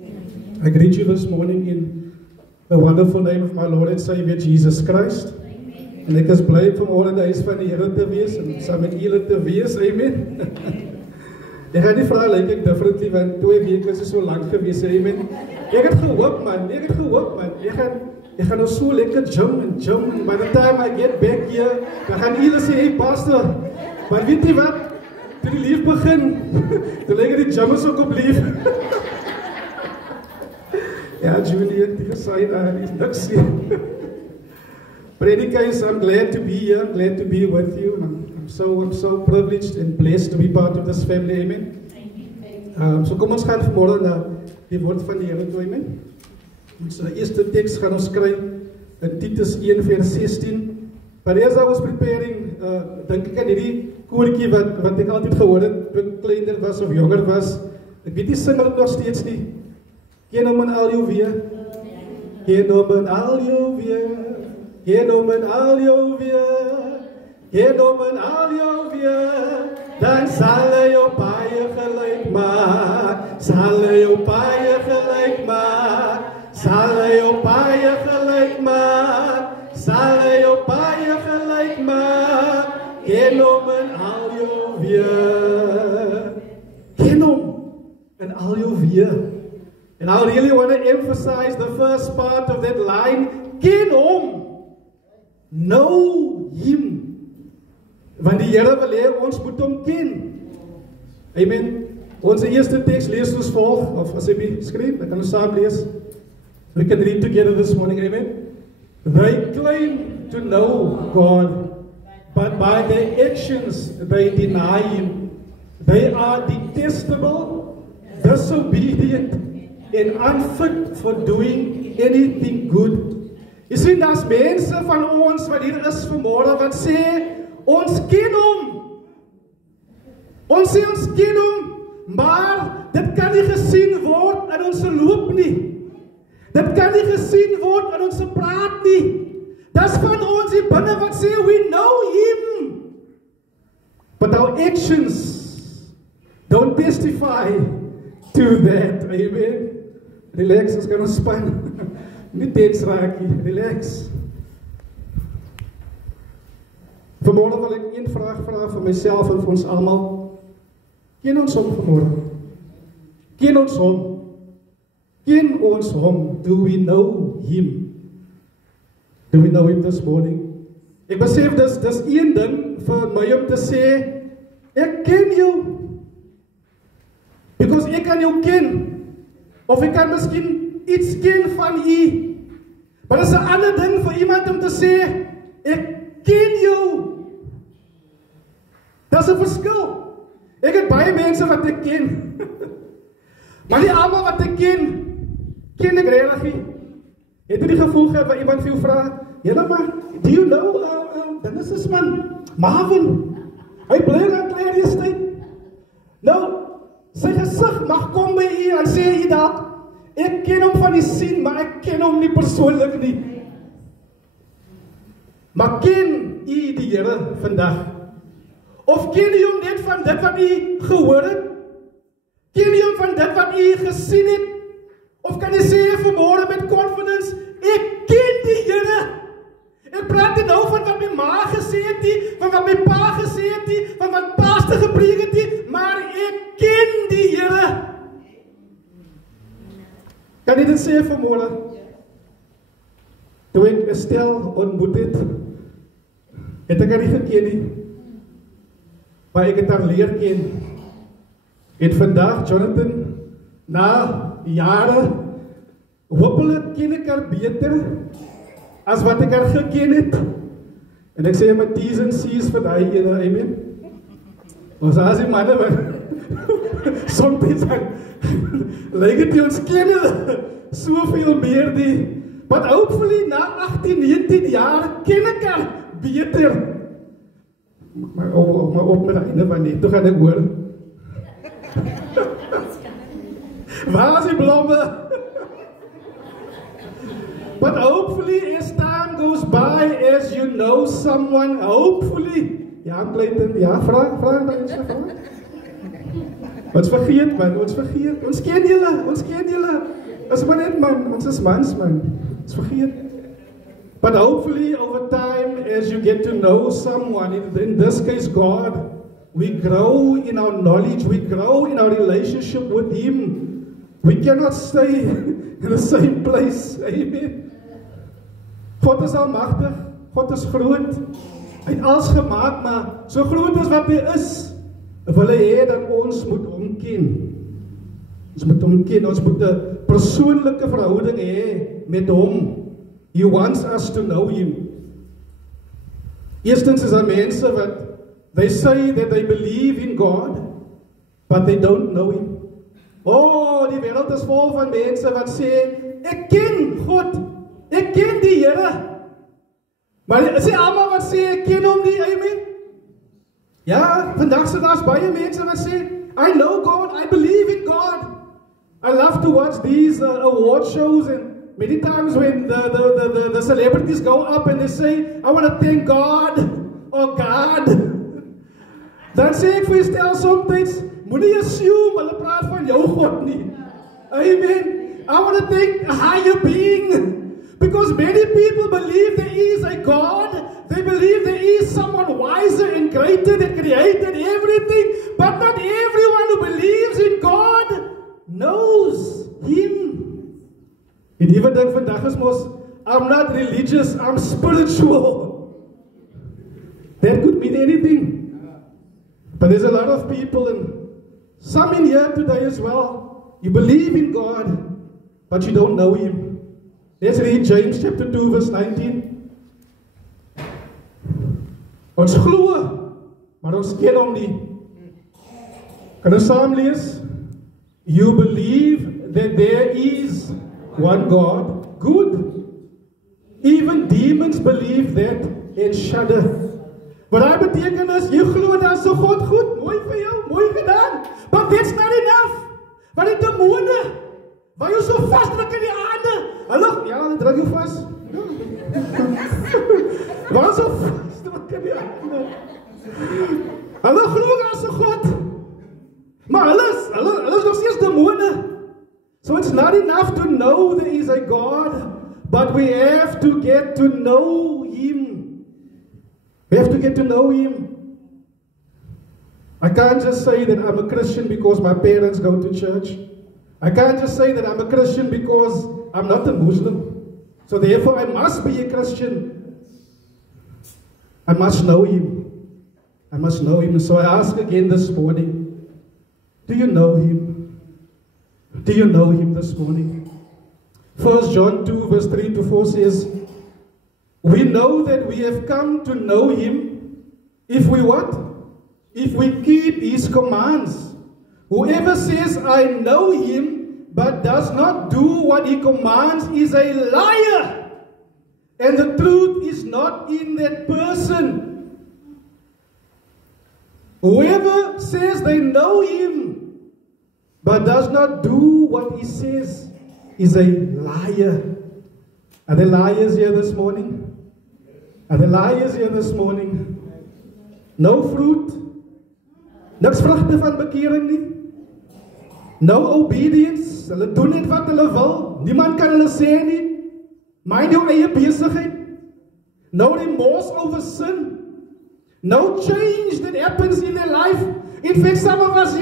I greet you this morning in the wonderful name of my Lord and Savior Jesus Christ. En ek is bly vanmôre dat hy is van die Here te wees en saam met julle te wees. Amen. Ek gaan nie vra like ek differently want 2 weke is so lank gewees. Amen. Ek het gehoop man. Ek gaan nou so lekker gym en by the time I get back here, dan gaan julle sê, hey pastor, maar weet jy wat? Toe die lief begin, toe lyk die gym is ook op lief. Ja, Julian, die gesê daar is niks hier. Predicators, I'm glad to be here, glad to be with you. I'm so privileged and blessed to be part of this family, amen. So kom ons gaan vanmôre na die woord van die Here toe, amen. Ons eerste teks gaan ons kry in Titus 1 vers 16. But as I was preparing, dink ek aan hierdie koortjie wat ek altyd gehoor het toe ek kleiner was of jonger was. Ek weet nie sing dit nog steeds nie. Ken hom en al jou weer. Ken hom en al jou weer. Ken hom en al jou weer. Ken hom en al jou weer. Dan sal hy jou baie gelyk maak. Sal hy jou baie gelyk maak. Sal hy jou baie gelyk maak. Sal hy jou baie gelyk maak. Ken hom en al jou weer. Ken hom en al jou weer. And I really want to emphasize the first part of that line. Ken hom. Know him. Want die Here wil hê ons moet hom ken. Amen. Ons eerste teks lees ons volg, of as jy skryf, dan kan ons saam lees. We can read together this morning, amen. They claim to know God, but by their actions they deny him. They are detestable, disobedient, and unfit for doing anything good. Jy sien, daar's mense van ons wat hier is vanmôre wat sê, ons ken hom. Ons sê ons ken hom, maar dit kan nie gesien word in ons loop nie. Dit kan nie gesien word in ons praat nie. Dis van ons hier binne wat sê, we know him. But our actions don't testify to that. Amen. Relax, ons kan ons span. Nie tens raak nie, relax. Vanmôre wil ek een vraag vra vir myself en vir ons almal. Ken ons hom vanmôre? Ken ons hom? Ken ons hom? Do we know him? Do we know him this morning? Ek besef dis een ding vir my om te sê, ek ken jou. Because ek kan jou ken. Of ek kan miskien iets ken van u. Maar dis 'n ander ding vir iemand om te sê, ek ken jou. Dis 'n verskil. Ek het baie mense wat ek ken. Maar nie almal wat ek ken ek regtig nie. Het jy die gevoel gehad waar iemand vir jou vra, "Julle maar, do you know dan is man Marvin? Hy bly aan Clarence." Nou, sy gesig mag kom by u en sê u dalk, ek ken hom van die sien, maar ek ken hom nie persoonlik nie. Maar ken u die Here vandag? Of ken u hom net van dit wat u gehoor het? Ken u hom van dit wat u gesien het? Of kan jy sê vanmôre met confidence, ek ken die Here. Ek praat nie nou van wat my ma gesê het nie, van wat my pa gesê het nie, van wat pastor gepreek het nie, maar ek ken die Here. Kan jy dit sê vanmôre? Toe ek Estel ontmoet het ek haar nie geken nie, maar ek het haar leer ken. En vandag, Jonathan, na jare, hopelijk ken ek haar beter as wat ek haar geken het. En ek sê my T's en C's vir die ene, amen. Ons as die manne wat soms lyk het ons ken soveel meer die, but hopefully na 18, 19 jaar ken ek haar beter. Maar op met die ene van nie, toe gaan ek hoor. Waar is die blomme? But hopefully as time goes by, as you know someone, hopefully. Ja, Clayton, ja, vraag mense, vraag. Ons vergeet, man, ons vergeet. Ons ken julle. As maar net man, ons is mans man. It's vergeet. But hopefully over time, as you get to know someone, in this case God, we grow in our knowledge, we grow in our relationship with Him. We cannot stay in the same place. Amen. God is almagtig, God is groot. Hy het alles gemaak, maar so groot as wat hy is, wil hy hê dat ons moet hom ken. Ons moet hom ken, ons moet 'n persoonlike verhouding hê met hom. He wants us to know Him. Eerstens is daar mense wat they say that they believe in God, but they don't know Him. Oh, die wêreld is vol van mense wat sê, ek ken God, ek ken die Here. Maar sê almal wat sê, ek ken hom nie, amen? Ja, vandag se daar's baie mense wat sê, I know God, I believe in God. I love to watch these award shows, and many times when the celebrities go up and they say, I want to thank God, or God. Dan sê ek vir stel soms, moenie assume, hulle praat van jou God nie. Amen. I want to thank a higher being. Because many people believe there is a God, they believe there is someone wiser and greater that created everything, but not everyone who believes in God knows Him. En even dink vandag is mos, I'm not religious, I'm spiritual. That could mean anything. But there's a lot of people, and some in here today as well, you believe in God, but you don't know Him. Let's read James chapter 2 verse 19. Ons glo, maar ons ken hom nie. Kan ons saam lees? You believe that there is one God. Good. Even demons believe that and shudder. Wat hy beteken is, jy glo daar's 'n God goed, mooi vir jou, mooi gedaan. But that's not enough. Want die demone, waar jy so vasdruk in die aarde, hallo, ja, druk jou vas. Waar so vasdruk in die aarde. Hallo, glo daar's 'n God. Maar hulle is nog steeds demone. So it's not enough to know there is a God, but we have to get to know Him. We have to get to know Him. I can't just say that I'm a Christian because my parents go to church. I can't just say that I'm a Christian because I'm not a Muslim. So therefore I must be a Christian. I must know Him. I must know Him. So I ask again this morning, do you know Him? Do you know Him this morning? 1 John 2 verse 3 to 4 says, we know that we have come to know Him if we what? If we keep His commands. Whoever says, I know Him, but does not do what He commands is a liar. And the truth is not in that person. Whoever says they know Him, but does not do what He says is a liar. Are there liars here this morning? Are there liars here this morning? No fruit. Niks vrugte van bekering nie. No obedience. Hulle doen net wat hulle wil. Niemand kan hulle sê nie. Mind jou eie besigheid. No remorse over sin. No change that happens in their life. In fact, some of us,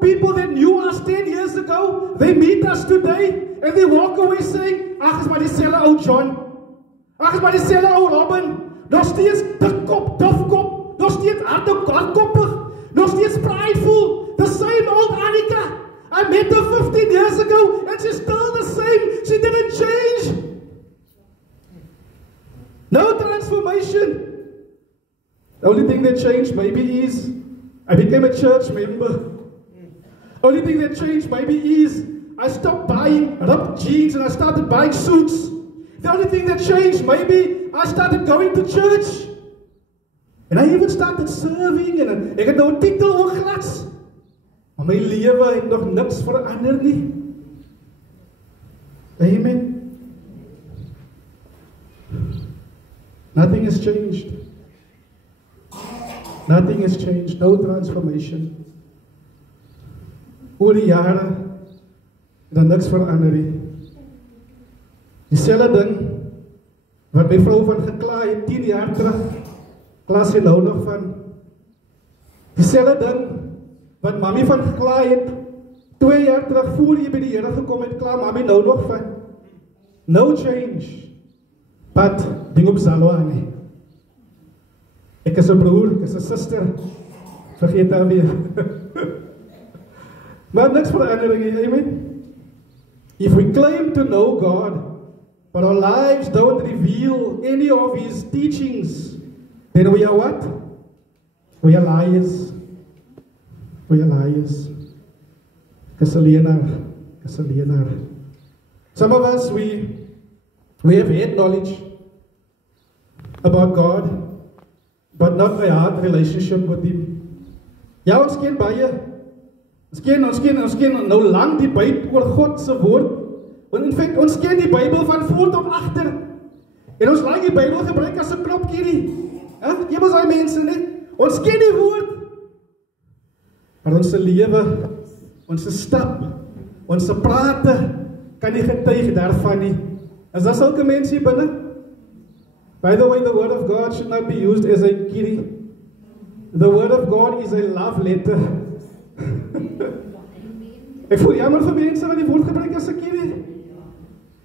people that knew us 10 years ago, they meet us today and they walk away saying, ag, is maar dieselfde ou John. Ag, is maar dieselfde ou Robin. Nog steeds dikkop, dofkop. Nog steeds hardkoppig. Nog steeds prideful. The same old Annika. I met her 15 years ago and she's still the same. She didn't change. No transformation. The only thing that changed maybe is I became a church member. Only thing that changed maybe is I stopped buying ripped jeans and I started buying suits. The only thing that changed maybe I started going to church. And I even started serving en ek het nou 'n titel oorglas. Maar my lewe het nog niks verander nie. Amen. Nothing has changed. Nothing has changed. No transformation. Oor die jare het niks verander nie. Dieselfde ding wat my vrou van gekla het 10 jaar terug, kla sy nou nog van. Dieselfde ding wat mami van gekla het 2 jaar terug voor jy by die Here gekom het, kla mami nou nog van. No change. But ding op Zalwa nie. Ek is 'n broer, ek is 'n suster. Vergeet daar weer. Maar niks verandering nie, amen. If we claim to know God, but our lives don't reveal any of His teachings, then we are what? We are liars. We are liars. Is a leernaar. Some of us, we have had knowledge about God, but not a hard relationship with Him. Ja, ons ken baie. Ons ken nou lang die Bybel oor God se woord. Want in feite, ons ken die Bybel van voor tot agter. En ons laat die Bybel gebruik as 'n knopkie. Ja, jy moet daai mense net. Ons ken die woord. Maar ons lewe, ons stap, ons prate kan nie getuig daarvan nie. Is daar sulke mense hier binne? By the way, the word of God should not be used as a kitty. The word of God is a love letter. Ek voel jammer vir mense wat die woord gebruik as 'n kitty.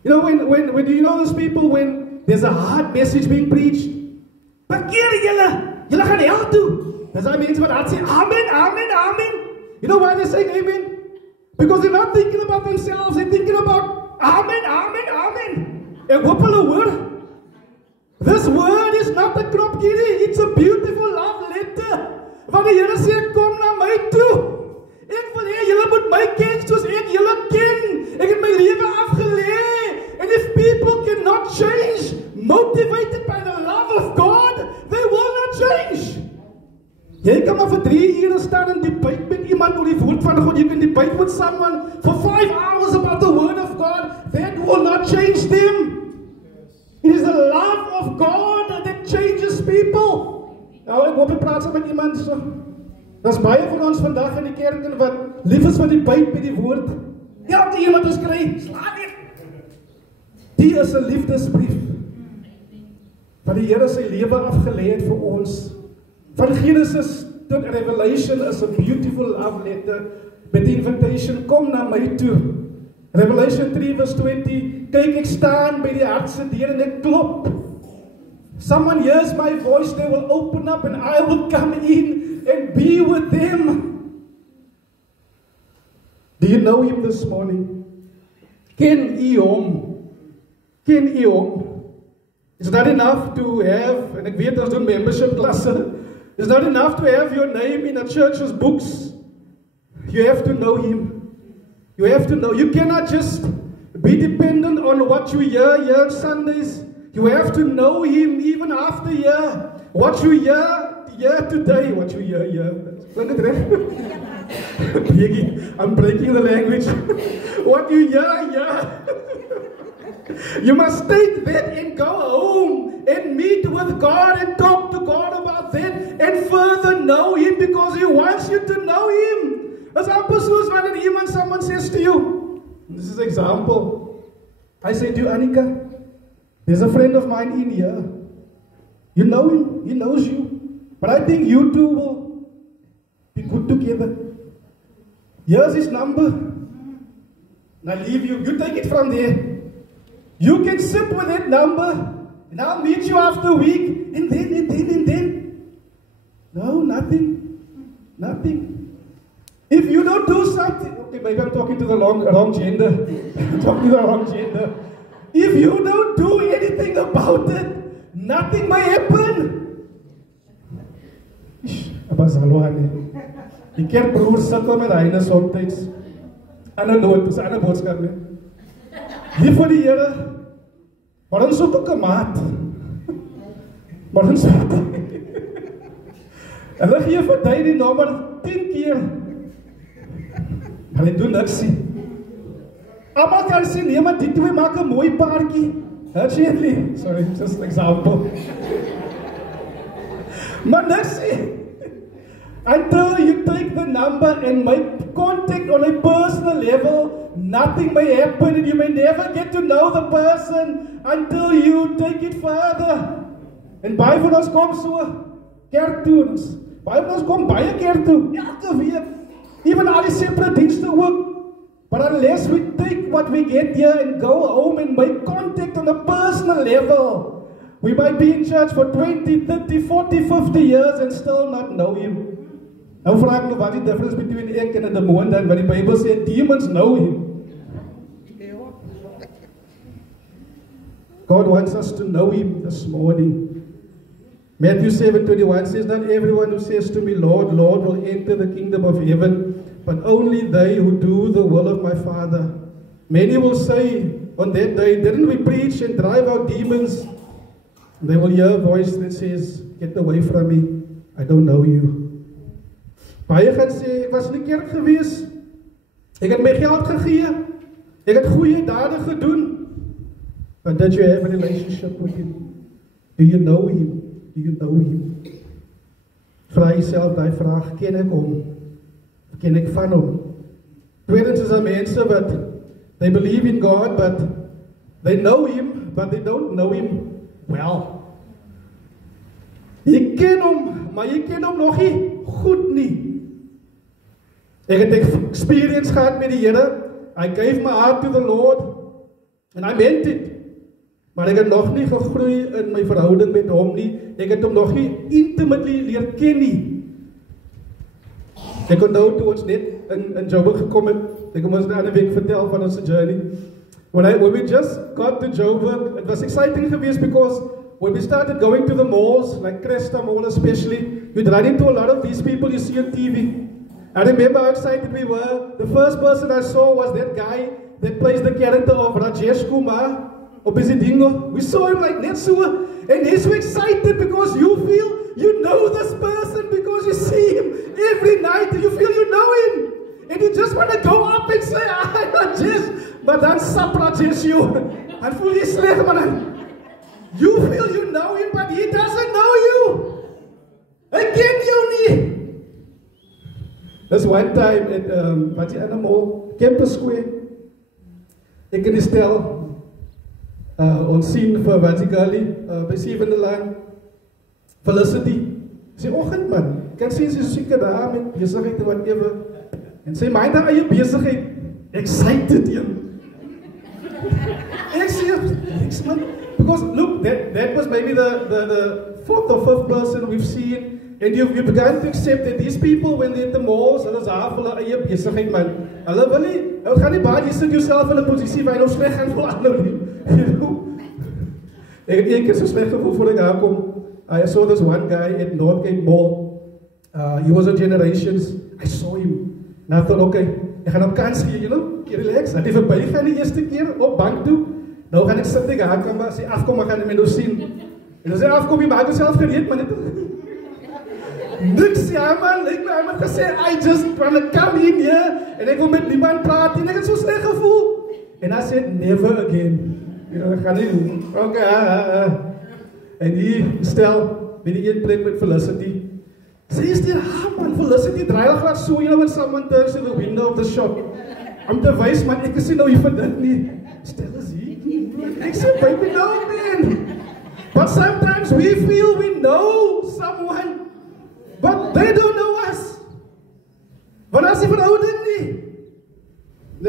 You know, when you know those people, when there's a hard message being preached, bekeer julle gaan hel toe. Dis daai mense wat hard sê, amen, amen, amen. You know why they're saying amen? Because they're not thinking about themselves, they're thinking about amen, amen, amen. En hoop hulle hoor. This word is not a knopkie, it's a beautiful love letter. Want die Here sê, kom na my toe. Ek wil hê julle moet my ken soos ek julle ken. Ek het my lewe afgelê. And if people cannot change, motivated by the love of God, they will not change. Jy kan maar vir 3 ure staan en debate met iemand oor die woord van God. You can debate with someone for 5 hours about the word of God. That will not change them. It is the love of God that changes people. Nou, ek hoop ek praat saam met iemand so. Daar's baie van ons vandag in die kerk wat lief is van die byt met die woord. Elke een wat ons kry, slaan nie. Die is 'n liefdesbrief. Wat die Here sy lewe afgelê het vir ons. Van Genesis tot Revelation is a beautiful love letter met die invitation, kom na my toe. Revelation 3 verse 20, kyk ek staan by die hart se deur en ek klop. Someone hears my voice, they will open up and I will come in and be with them. Do you know Him this morning? Ken u hom? Ken u hom? It's not enough to have, en ek weet ons doen membership klasse. It's not enough to have your name in a church's books. You have to know Him. You have to know. You cannot just be dependent on what you hear on Sundays. You have to know Him even after year. What you hear today, what you hear here. I'm breaking the language. What you hear. You must take that and go home and meet with God and talk to God about that and further know Him because He wants you to know Him. As amper soos wanneer iemand someone says to you, this is an example. I say to you, Annika, there's a friend of mine in here. You know him, he knows you. But I think you two will be good together. Here's his number. And I leave you. You take it from there. You can sit with that number, and I'll meet you after a week, and then. No, nothing. Nothing. If you don't do something, okay, maybe I'm talking to the wrong gender. I'm talking to the wrong gender. If you don't do anything about it, nothing may happen. Die kerkbroer sukkel met hyne soms. Ander nood, dis 'n ander boodskap nie. Lief vir die Here. Maar dan soek ek 'n maat. Maar dan soek ek. Hulle gee vir jy die nommer 10 keer. Maar hy doen niks nie. Almal kan sê, nee, maar die twee maak 'n mooi paartjie. Actually, sorry, just an example. Maar niks nie. Until you take the number and make contact on a personal level nothing may happen and you may never get to know the person until you take it further. En baie van ons kom so kerk toe, baie van ons kom baie kerk toe, elke week, even al die separate dienste ook. But unless we take what we get here and go home and make contact on a personal level, we might be in church for 20, 30, 40, 50 years and still not know Him. Nou vraag ek nou wat die difference between ek en 'n demoon dan, want die Bybel sê demons know Him. God wants us to know Him this morning. Matthew 7:21 says, not everyone who says to me, Lord, Lord, will enter the kingdom of heaven, but only they who do the will of my Father. Many will say on that day, didn't we preach and drive out demons? They will hear a voice that says, get away from me, I don't know you. Baie gaan sê, ek was in die kerk gewees, ek het my geld gegee, ek het goeie dade gedoen, but did you have a relationship with Him? Do you know Him? Do you know Him? Vraag jouself die vraag, ken ek Hom? Ken ek van Hom? Tweedens is daar mense wat, they believe in God, but they know Him, but they don't know Him well. Jy ken Hom, maar jy ken Hom nog nie goed nie. Ek het experience gehad met die Here. I gave my heart to the Lord, and I meant it. Maar ek het nog nie gegroei in my verhouding met Hom nie. Ek het Hom nog nie intimately leer ken nie. Ek onthou toe ons net in Joburg gekom het, ek het ons die ander week vertel van ons journey. When we just got to Joburg, it was exciting geweest because when we started going to the malls, like Cresta Mall especially, you'd run into a lot of these people you see on TV. I remember how excited we were. The first person I saw was that guy that plays the character of Rajesh Kumar. Op is die dingo. We saw him like net so, and he's so excited because you feel you know this person because you see him every night and you feel you know him. And you just want to go up and say, I'm Rajesh, but dan sap Rajesh you. En voel jy sleg man. You feel you know him, but he doesn't know you. Hy ken jou nie. This one time at wat jy in 'n mall, Campus Square. Ek en die stel ons sien vir wat die gully by 7de Laan Felicity. Sy oggend man, kan sien sy seker daar met besigheid en whatever. En sy mind haar eie besigheid, excited een. Ek sê man, because look, that was maybe the fourth or fifth person we've seen, and you've begun to accept that these people when they're at the malls, hulle is half hulle eie besigheid man. Hulle wil nie, hulle gaan nie baie, jy sit jouself in 'n posisie waar jy nou sleg gaan voel ander nie. Ek het een keer so sleg gevoel voor ek aankom. I saw this one guy at Northgate Mall. He was on Generations. I saw him. And I thought, okay, ek gaan hom kans gee, you know, relax. Hy het verby gaan die eerste keer op bank toe. Nou gaan ek sit ek aankom, as hy afkom, ek gaan hom nou sien. En as hy afkom, hy maak homself gereed, maar net niks, ja man, ek het gesê, I just want to come in here, en ek wil met niemand praat, en ek het so sleg gevoel. And I said, never again. Gaan nie doen. Okay, en hier stel, by die een plek met Felicity. Sy is die man, Felicity draai al graag so, when someone turns to the window of the shop. Om te wys, man, ek is nie nou hier vir dit nie. Stel is hier. Ek sê, baby, no man. But sometimes we feel we know someone, but they don't know us. Want as die verhouding nie.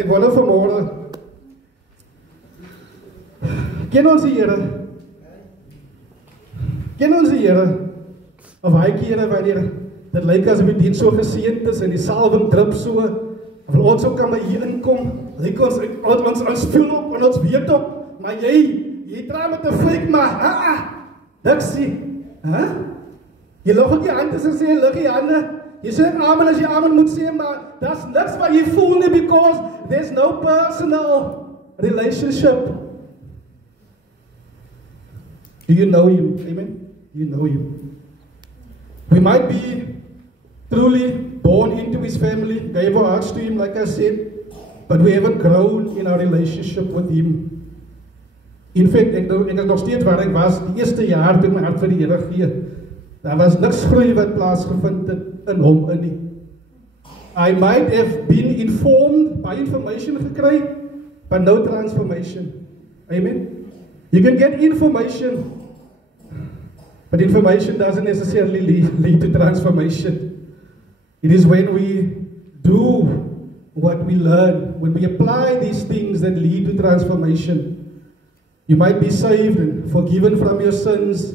Ek wil nou vanmorgen. Ken ons die Here? Ken ons die Here? Of hy kere wanneer dit lyk asof die diens so geseënd is en die salwing drup so, of ons ook kan by hier inkom, lyk ons voel op en ons weet op, maar jy draai met 'n fake maar, diksie, jy lig ook jy hand as jy sê, lig jy hande, jy sê amen as jy amen moet sê, maar that's wat jy voel nie, because there's no personal relationship. Do you know Him? Amen? Do you know Him? We might be truly born into His family, gave our hearts to Him, like I said, but we haven't grown in our relationship with Him. In fact, ek is nog steeds waar ek was, die eerste jaar toe my hart vir die Here gee. Daar was niks groei wat plaasgevind het in Hom in nie. I might have been informed baie information gekry, but no transformation. Amen? You can get information, but information doesn't necessarily lead to transformation. It is when we do what we learn, when we apply these things that lead to transformation. You might be saved and forgiven from your sins,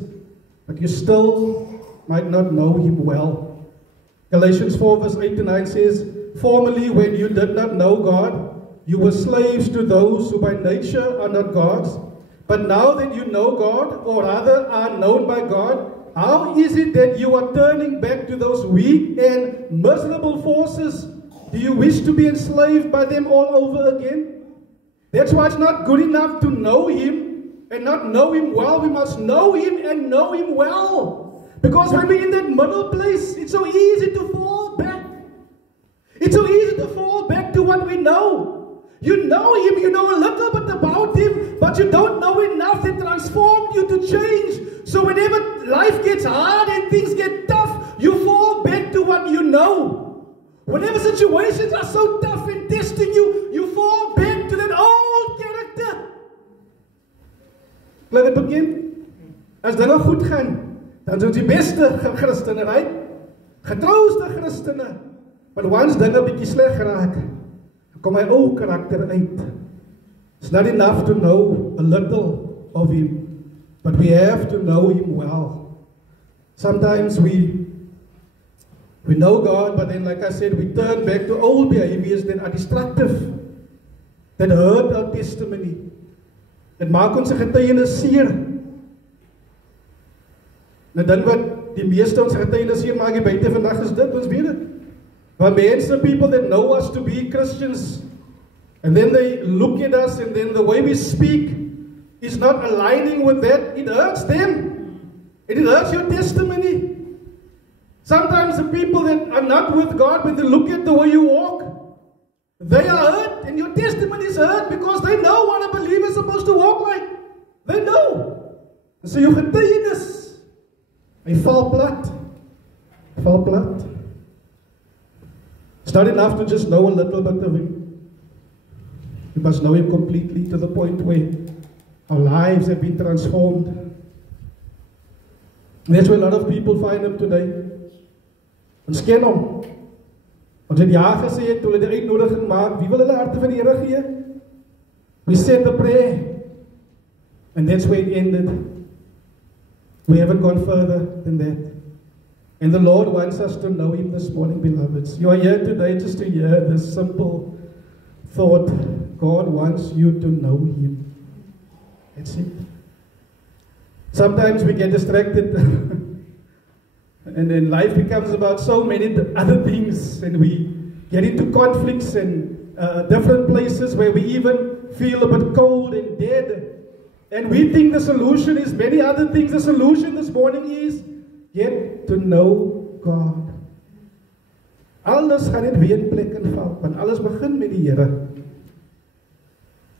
but you still might not know Him well. Galatians 4 verse 8 to 9 says, "Formerly when you did not know God, you were slaves to those who by nature are not God's. But now that you know God, or rather are known by God, how is it that you are turning back to those weak and miserable forces? Do you wish to be enslaved by them all over again?" That's why it's not good enough to know Him and not know Him well. We must know Him and know Him well. Because when we're in that middle place, it's so easy to fall back. It's so easy to fall back to what we know. You know Him, you know a little bit about Him, but you don't know enough that transformed you to change. So whenever life gets hard and things get tough, you fall back to what you know. Whenever situations are so tough and testing you, you fall back to that old character. Laat het begin. As dinge goed gaan, dan is ons die beste Christene, right? Getrouste Christene. Maar once dinge bietjie sleg geraak, kom my ou karakter uit. It's not enough to know a little of Him, but we have to know Him well. Sometimes we know God, but then, like I said, we turn back to old behaviors that are destructive, that hurt our testimony, that maak ons getuienis seer. Nou dan wat die meeste ons getuienis seer maak hier buite vandag is dit, ons weet dit. But mense, people that know us to be Christians, and then they look at us, and then the way we speak is not aligning with that, it hurts them. It hurts your testimony. Sometimes the people that are not with God, when they look at the way you walk, they are hurt, and your testimony is hurt because they know what a believer is supposed to walk like. They know. And so your getuienis, hy val plat. Val plat. It's not enough to just know a little bit of Him. We must know Him completely to the point where our lives have been transformed. And that's where a lot of people find Him today. Ons ken Hom. Ons het ja gesê toe hulle die uitnodiging maak, wie wil hulle harte van die Here gee? We said the prayer. And that's where it ended. We haven't gone further than that. And the Lord wants us to know Him this morning, beloveds. You are here today just to hear this simple thought. God wants you to know Him. That's it. Sometimes we get distracted and then life becomes about so many other things, and we get into conflicts and different places where we even feel a bit cold and dead. And we think the solution is many other things. The solution this morning is get to know God. Alles gaan net weer in plek en val, want alles begin met die Here.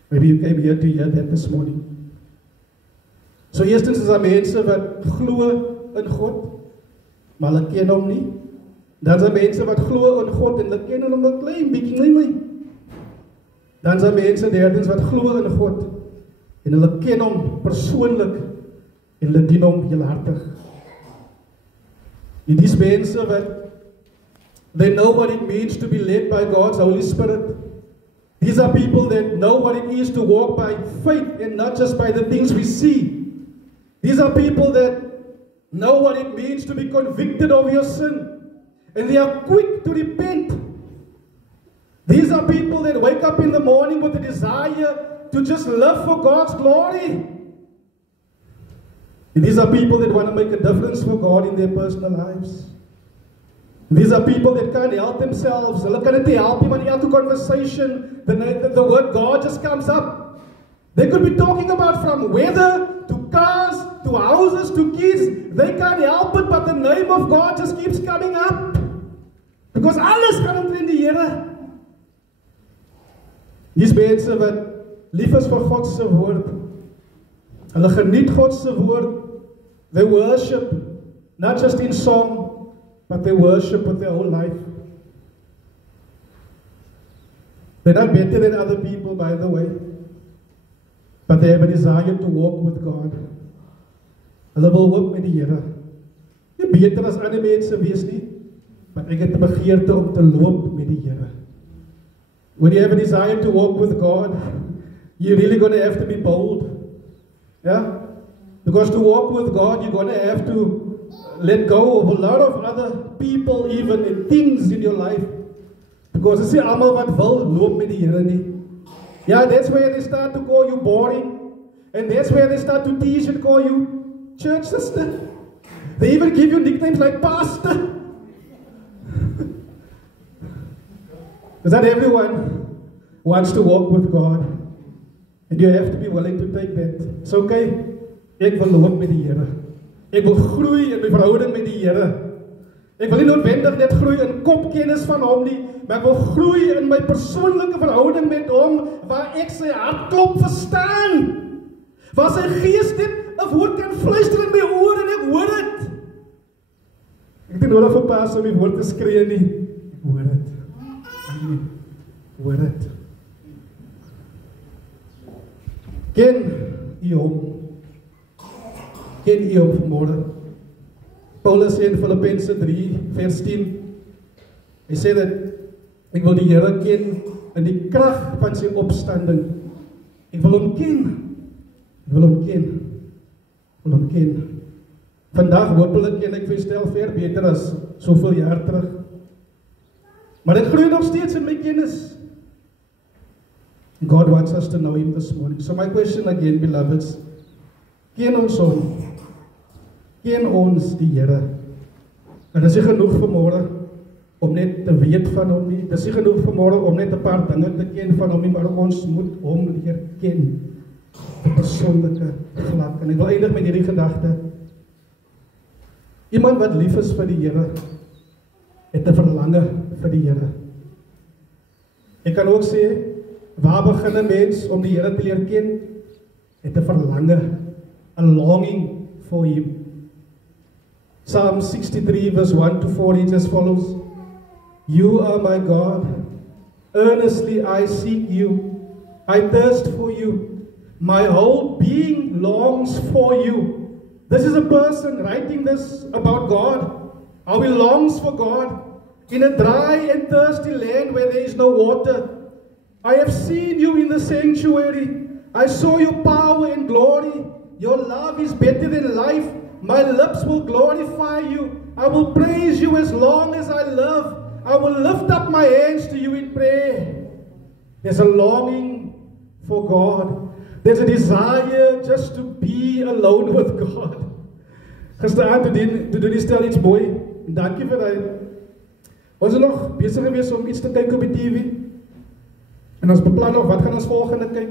Maybe you came here to hear that this morning. So eerstens is daar mense wat glo in God, maar hulle ken Hom nie. Dan is daar mense wat glo in God en hulle ken Hom 'n klein bietjie nie. Dan is daar mense derdens wat glo in God en hulle ken Hom persoonlik en hulle dien Hom heelhartig. In these mense that they know what it means to be led by God's Holy Spirit. These are people that know what it is to walk by faith and not just by the things we see. These are people that know what it means to be convicted of your sin, and they are quick to repent. These are people that wake up in the morning with a desire to just live for God's glory. And these are people that want to make a difference for God in their personal lives. These are people that can't help themselves. Hulle kan net help nie, want elke conversation, the word God just comes up. They could be talking about from weather to cars to houses to kids. They can't help it, but the name of God just keeps coming up. Because alles gaan omtrent die Here. Dis mense wat lief is vir God se woord. Hulle geniet God se woord. They worship, not just in song, but they worship with their whole life. They're not better than other people, by the way. But they have a desire to walk with God. Hulle wil ook met die Here. Nie beter as ander mense wees nie, maar ek het 'n begeerte om te loop met die Here. When you have a desire to walk with God, you're really going to have to be bold. Yeah? Because to walk with God, you're going to have to let go of a lot of other people, even and things in your life. Because it's almal wat wil loop met die Here nie. Yeah, that's where they start to call you boring. And that's where they start to teach and call you church sister. They even give you nicknames like pastor. Because not everyone wants to walk with God. And you have to be willing to take that. It's okay. Ek wil loop met die Here. Ek wil groei in my verhouding met die Here. Ek wil nie noodwendig net groei in kopkennis van hom nie, maar ek wil groei in my persoonlike verhouding met hom, waar ek sy hartklop verstaan. Waar sy gees net 'n woord kan fluister in my oor en ek hoor dit. Ek het nie nodig vir pas om die woord te skree nie. Ek hoor dit. Hoor dit. Ken u hom? Ken u hom vanmôre? Paulus sê in Filippense 3 vers 10, hy sê dat ek wil die Here ken in die krag van sy opstanding. Ek wil hom ken. Ek wil hom ken. Ek wil hom ken. Vandag hopelik ken ek vir stel ver beter as soveel jaar terug. Maar ek groei nog steeds in my kennis. God wants us to know him this morning. So my question again, beloveds, ken ons hom? Ken ons die Here? En is nie genoeg vanmôre om net te weet van hom nie. Dis nie genoeg vanmôre om net 'n paar dinge te ken van hom nie, maar ons moet hom leer ken op 'n persoonlike vlak. En ek wil eindig met hierdie gedagte. Iemand wat lief is vir die Here, het 'n verlange vir die Here. Ek kan ook sê, waar begin 'n mens om die Here te leer ken? Het 'n verlange, 'n longing for him. Psalm 63 verse 1 to 4 reads as follows: You are my God, earnestly I seek you, I thirst for you, my whole being longs for you. This is a person writing this about God, how he longs for God in a dry and thirsty land where there is no water. I have seen you in the sanctuary, I saw your power and glory, your love is better than life. My lips will glorify you. I will praise you as long as I live. I will lift up my hands to you in prayer. There's a longing for God. There's a desire just to be alone with God. Gisteraan toe doen die stel iets mooi. Dankie vir hy. Ons is nog besig gewees om iets te kyk op die TV. En ons beplan nog wat gaan ons volgende kyk.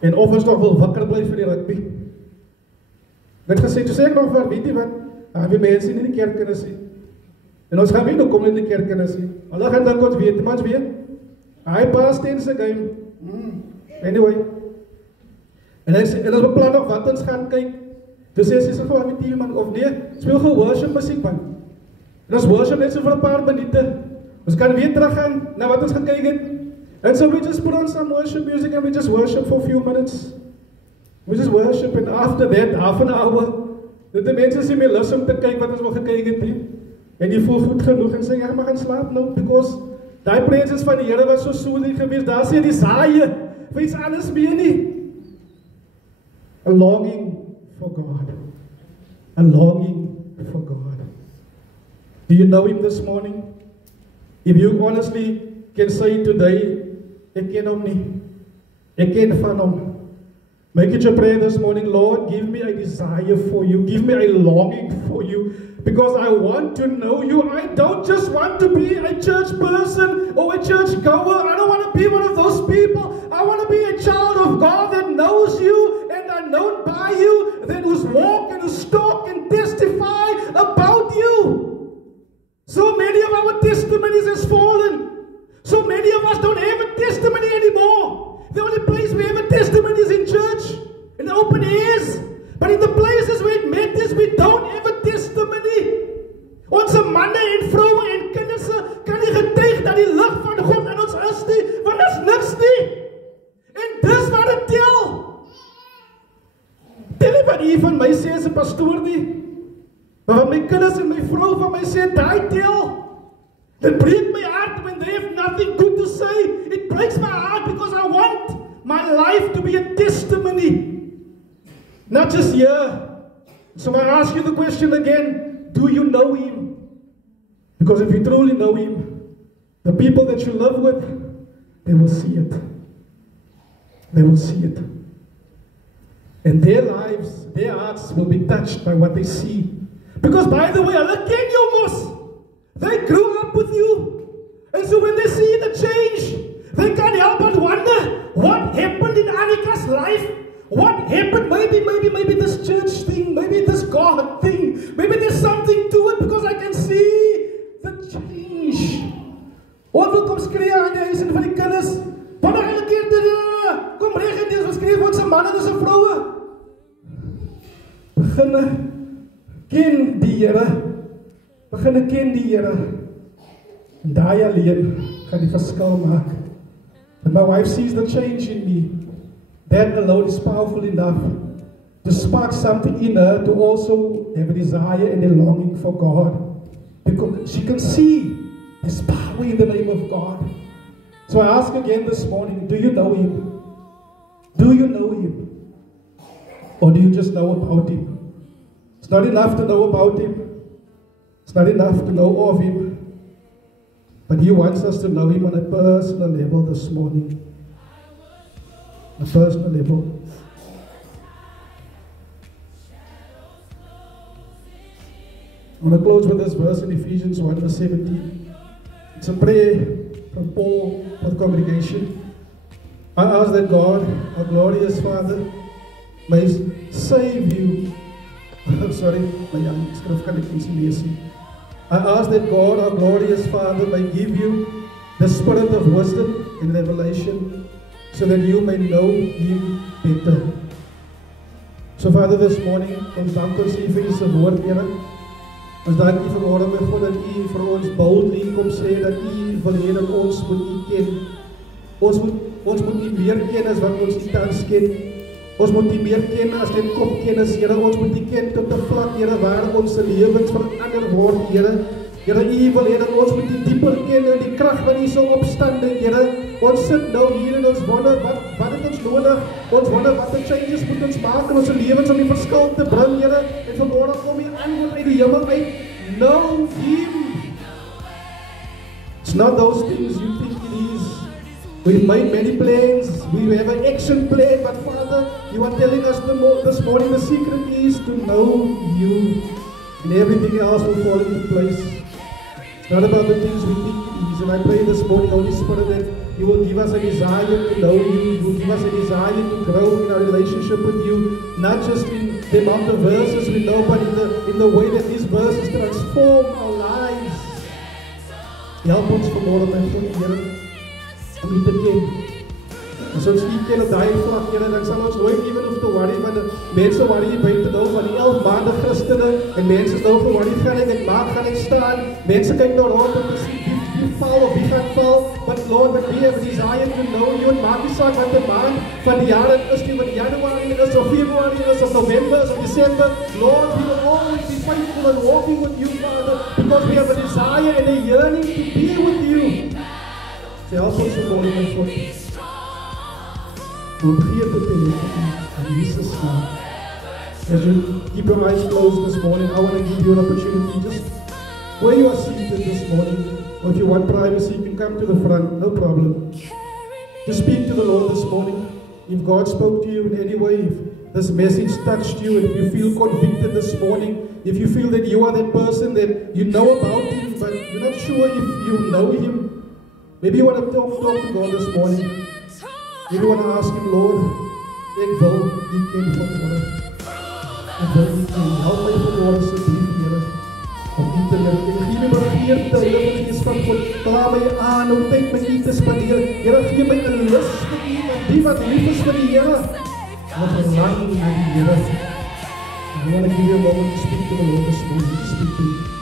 En of ons nog wil wakker bly vir die rugby. Net gesê, toe sê ek nog van, weet jy wat, die mense in die kerk kan sê. En ons gaan weet, hoe kom in die kerk kan sê. Hulle gaan dan ons weet, mans weet, hy pas tense game. Anyway. En ons beplan nog wat ons gaan kyk. Toe sê sy gewoon met die man, of nee, speel gewoon worship muziek man. En ons worship net so vir 'n paar minute. Ons kan weer terug gaan, na wat ons gaan kyk het. And so we just put on some worship music and we just worship for a few minutes. We just worship, and after that, half an hour, dat die mense sê my lus om te kyk wat ons wil gekyk het nie. En jy voel goed genoeg en sê, ja, maar gaan slaap nou, because die praises van die Here was so soothing geweest, daar sê die saaie, vir iets anders meer nie. A longing for God. A longing for God. Do you know him this morning? If you honestly can say today, ek ken hom nie, ek ken van hom. Make it your prayer this morning, Lord, give me a desire for you, give me a longing for you, because I want to know you. I don't just want to be a church person or a church goer. I don't want to be one of those people. I want to be a child of God that knows you and are known by you, that whose walk and whose talk and testify about you. So many of our testimonies has fallen. So many of us don't have a testimony anymore. The only place we have a testimony is in church, in the open airs. But in the places where it matters, we don't have a testimony. Onze manne en vroue en kinders kan nie getuig dat die lig van God in ons u van my sê as 'n pastoor nie. Maar wat my kinders en my vrou van my sê, daai tel. It breaks my heart when they have nothing good to say. It breaks my heart because I want my life to be a testimony. Not just here. So I ask you the question again, do you know him? Because if you truly know him, the people that you live with, they will see it. They will see it. And their lives, their hearts will be touched by what they see. Because by the way, hulle ken jou mos. They grew up with you. And so when they see the change, they can't help but wonder what happened in Annika's life. What happened? Maybe this church thing, maybe this God thing, maybe there's something to it because I can see the change. Wat wil kom skree aan die huis en van die kinders? Wanneer hulle keer kom reg en dis skree vir se manne en se vroue. Beginne ken die Here. Beginne ken die Here. En daai alleen gaan die verskil maak. And my wife sees the change in me. That alone is powerful enough to spark something in her to also have a desire and a longing for God. Because she can see there's power in the name of God. So I ask again this morning, do you know him? Do you know him? Or do you just know about him? It's not enough to know about him. It's not enough to know of him. But he wants us to know him on a personal level this morning. A personal level. I want to close with this verse in Ephesians 1 verse 17. It's a prayer from Paul for the congregation. I ask that God, our glorious Father, may save you. Sorry, my skrif kan ek nie lees nie. I ask that God, our glorious Father, may give you the spirit of wisdom and revelation, so that you may know him better. So Father, this morning, ons dank ons U vir U woord, Here. Ons dank U vanmôre my God dat U vir ons boldly kom sê dat U wil hê dat ons moet U ken. Ons moet U meer ken as wat ons tans ken. Ons moet U meer ken as net kopkennis, Here. Ons moet U ken tot 'n vlak, Here, waar ons se lewens verander word, Here. Here, U wil hê dat ons moet U dieper ken en die krag van U sal opstaan, Here. Ons sit nou hier en ons wonder wat het ons nodig. Ons wonder watter changes moet ons maak in ons lewens om die verskil te bring, Here. En vanmôre kom U antwoord uit die hemel uit. Know him. It's not those things you think it is. We've made many plans. We have an action plan, but Father, You are telling us this morning the secret is to know You, and everything else will fall into place. It's not about the things we think it is. And I pray this morning, Holy Spirit, that You will give us a desire to know You. You will give us a desire to grow in our relationship with You, not just in the amount of verses we know, but in the way that these verses transform our lives. Help ons vanmôre, my God, Here, om U te ken. As ons U ken op daai vlak, Here, dan sal ons nooit even hoef te worry, want mense worry hier buite nou van die 11 maande Christene, en mense is nou worry, gaan ek staan, mense kyk nou rond om te sien wie val of wie gaan val, but Lord, but we have a desire to know You, en maak nie saak wat die maand van die jaar is nie, wat January is, of February is, of November is, of December, Lord, we will always be faithful and walking with You, Father, because we have a desire and a yearning to be with You. So help ons vanmôre, my God. We'll begin to pray in Jesus' name. As you keep your eyes closed this morning, I want to give you an opportunity, just where you are seated this morning, or if you want privacy, you can come to the front, no problem. Just speak to the Lord this morning. If God spoke to you in any way, if this message touched you, and if you feel convicted this morning, if you feel that you are that person that you know about Him, but you're not sure if you know Him, maybe you want to talk to God this morning. Maybe you want to ask Him, Lord, ek wil U ken vanmôre. Ek wil U ken. Help my vanmôre asseblief, Here, om U te leer. En gee my begeerte, Heilige Gees van God, kla my aan om tyd met U te spandeer. Here, gee my 'n lus vir U, want die wat lief is vir die Here, wat verlang na die Here. I want to give you a moment to speak to the Lord this morning. Speak to Him.